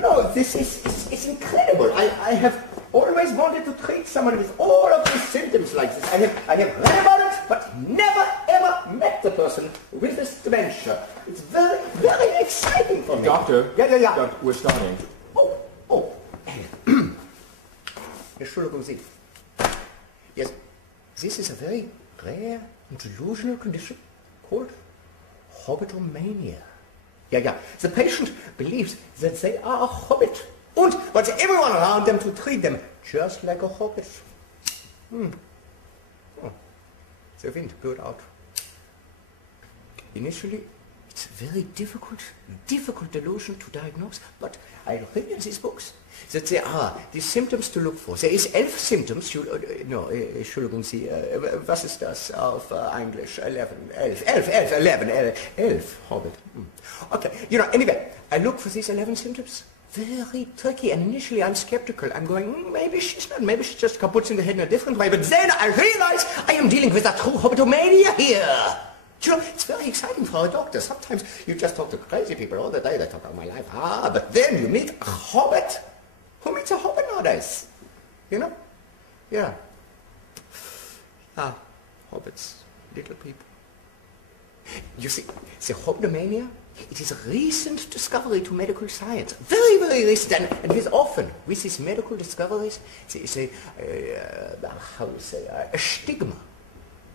you know, this is it's incredible. I have always wanted to treat someone with all of these symptoms like this. I have read about it, but never ever met the person with this dementia. It's very, very exciting for me. Doctor? Yeah. Doctor, we're starting. Oh. Entschuldigung Sie. Yes, this is a very rare and delusional condition called hobbitomania. Yeah. The patient believes that they are a hobbit and wants everyone around them to treat them just like a hobbit. Oh, the wind blew out. Initially, it's a very difficult delusion to diagnose, but I read in these books that there are these symptoms to look for. There is 11 symptoms. Entschuldigung Sie, was ist das auf Englisch? 11, Hobbit. Okay, anyway, I look for these 11 symptoms. Very tricky, and initially I'm skeptical. I'm going, maybe she's not, maybe she's just kaputt in the head in a different way, but then I realize I am dealing with a true hobbitomania here. It's very exciting for a doctor. Sometimes you just talk to crazy people all the day. They talk about my life. But then you meet a hobbit. Who meets a hobbit nowadays? Yeah. Hobbits, little people. You see, the hobbitomania, it is a recent discovery to medical science. Very, very recent. And often, with these medical discoveries, there is a stigma.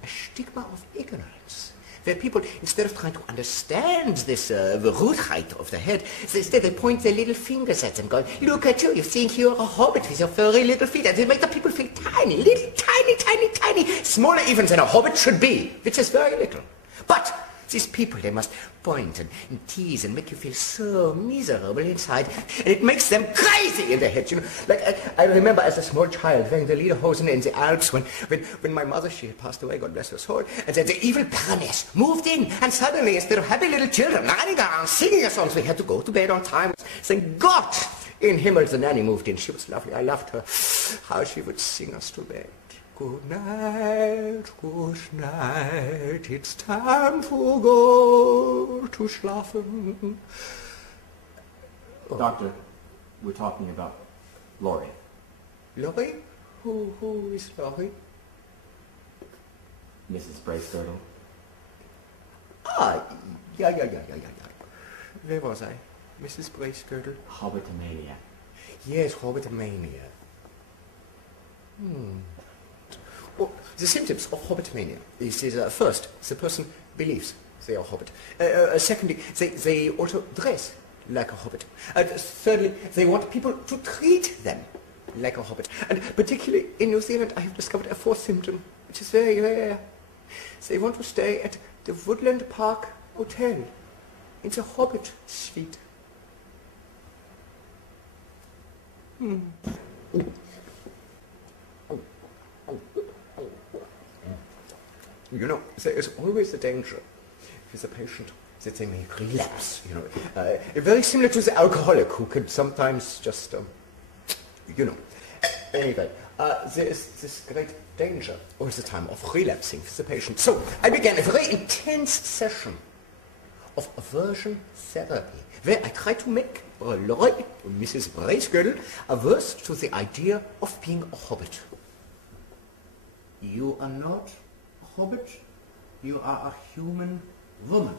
A stigma of ignorance. Where people, instead of trying to understand this Verrücktheit of the head, instead they point their little fingers at them, going, look at you, you think you're a hobbit with your furry little feet. And they make the people feel tiny, little, tiny, smaller even than a hobbit should be, which is very little. But these people, they must point and tease and make you feel so miserable inside, and it makes them crazy in the head, Like, I remember as a small child wearing the lederhosen in the Alps when my mother, she had passed away, God bless her soul, and then the evil Baroness moved in, and suddenly, instead of happy little children running around singing songs, we had to go to bed on time. Thank God in Himmel the nanny moved in. She was lovely. I loved her. How she would sing us to bed. Good night, it's time to go to schlafen. Doctor, we're talking about Lori. Lori? Who is Lori? Mrs Bracegirdle. Yeah. Where was I? Mrs Bracegirdle? Hobbitomania. Yes, hobbitomania. Well, the symptoms of hobbitomania is first, the person believes they are a hobbit. Secondly, they also dress like a hobbit. Thirdly, they want people to treat them like a hobbit. And particularly in New Zealand, I have discovered a fourth symptom, which is very rare. They want to stay at the Woodland Park Hotel in the Hobbit Suite. There is always a danger with a patient that they may relapse, very similar to the alcoholic who can sometimes just, Anyway, there is this great danger all the time of relapsing with the patient. So I began a very intense session of aversion therapy, where I tried to make Lori, Mrs Bracegirdle, averse to the idea of being a hobbit. You are not hobbit, you are a human woman.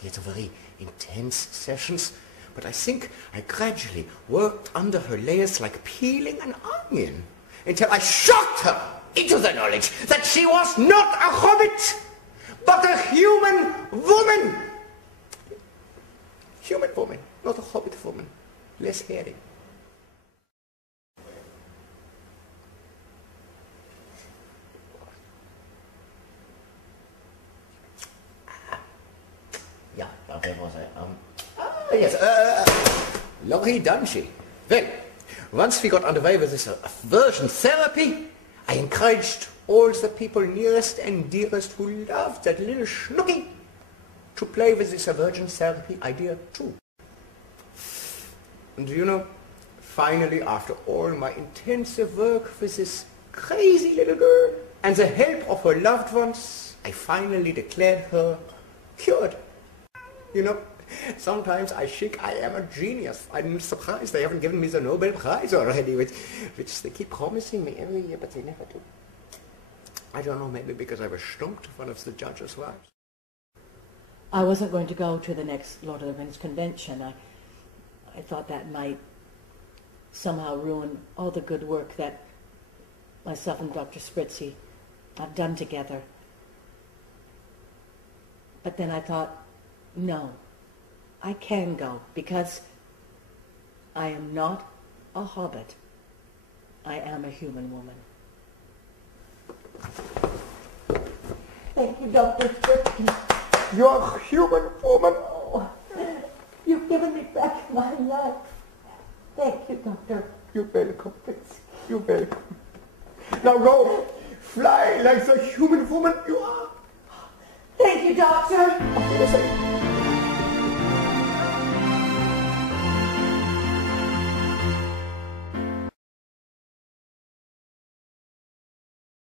We had very intense sessions, but I think I gradually worked under her layers like peeling an onion until I shocked her into the knowledge that she was not a hobbit, but a human woman. Human woman, not a hobbit woman. Less hairy. Where was I? Yes, Lori Dungey. Well, once we got underway with this aversion therapy, I encouraged all the people nearest and dearest who loved that little schnooky to play with this aversion therapy idea too. And finally, after all my intensive work with this crazy little girl and the help of her loved ones, I finally declared her cured. Sometimes I think I am a genius. I'm surprised they haven't given me the Nobel Prize already, which they keep promising me every year, but they never do. I don't know, maybe because I was stumped one of the judges' wives. I wasn't going to go to the next Lord of the Rings convention. I thought that might somehow ruin all the good work that myself and Dr. Sphritzy have done together. But then I thought, no, I can go because I am not a hobbit. I am a human woman. Thank you, Dr. Sphritzy. You're a human woman. Oh, you've given me back my life. Thank you, Doctor. You're welcome, Fritz. You're welcome. Now go, fly like the human woman you are. Thank you, Doctor. Auf Wiedersehen.